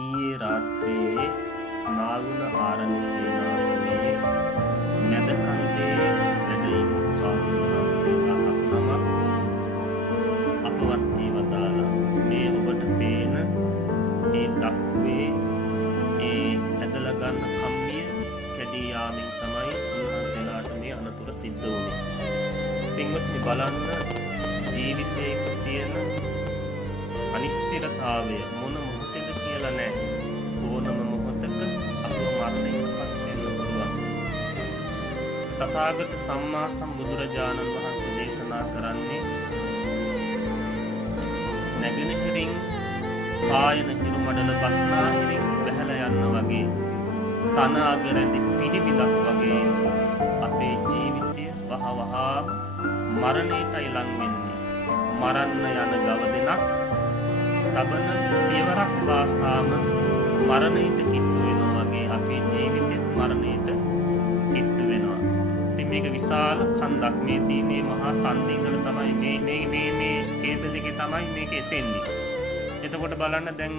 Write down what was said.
ඊයේ රාත්‍රියේ නාවුන ආරණ්‍ය සේනාසනයේ මැද කන්දේ වැඩ ඉන්න ස්වාමීන් වහන්සේලා හත්නමක් අපවත් වී වදාළා. මේ ඔබට පේන ඒ ඩක්ුවේ ඒ ඇදලා ගන්න කම්බිය කැඩී යාමෙන් තමයි උන්වහන්සේලාට මේ අනතුර සිද්ධ වුනේ. පින්වත්නි බලන්න ජීවිතයක තියෙන අනිශ්චිතතාවය මොන මොහොතේද කියලා නැහැ. ඕනම මොහොතක අපව මරණයටපත් වෙන්න පුළුවන්. තථාගත සම්මා සම්බුදුරජාණන් වහන්සේ දේශනා කරන්නේ නැගෙනහිරින් පායන හිරු මඩල බස්නාහිරින් බැහැලා යන්න වගේ තන අගරැඳි පිළිබිදක් වගේ අපේ ජීවිතය වහවහාම මරණයටයි ලං වෙන්නේ. මරන්න යන ගව දෙනක් තබන පියවරක් පාසාම මරණයට කිට්ටු වෙනවා වගේ අපේ ජීවිතෙත් මරණයට කිට්ටු වෙනවා. ඉතින් මේක විශාල කන්දක්. මේ තියෙන්නේ මහා කන්දේ ඉඳලා තමයි මේ කේන්ද්‍ර දෙකේ තමයි මේක එතෙන්නේ. එතකොට බලන්න දැන්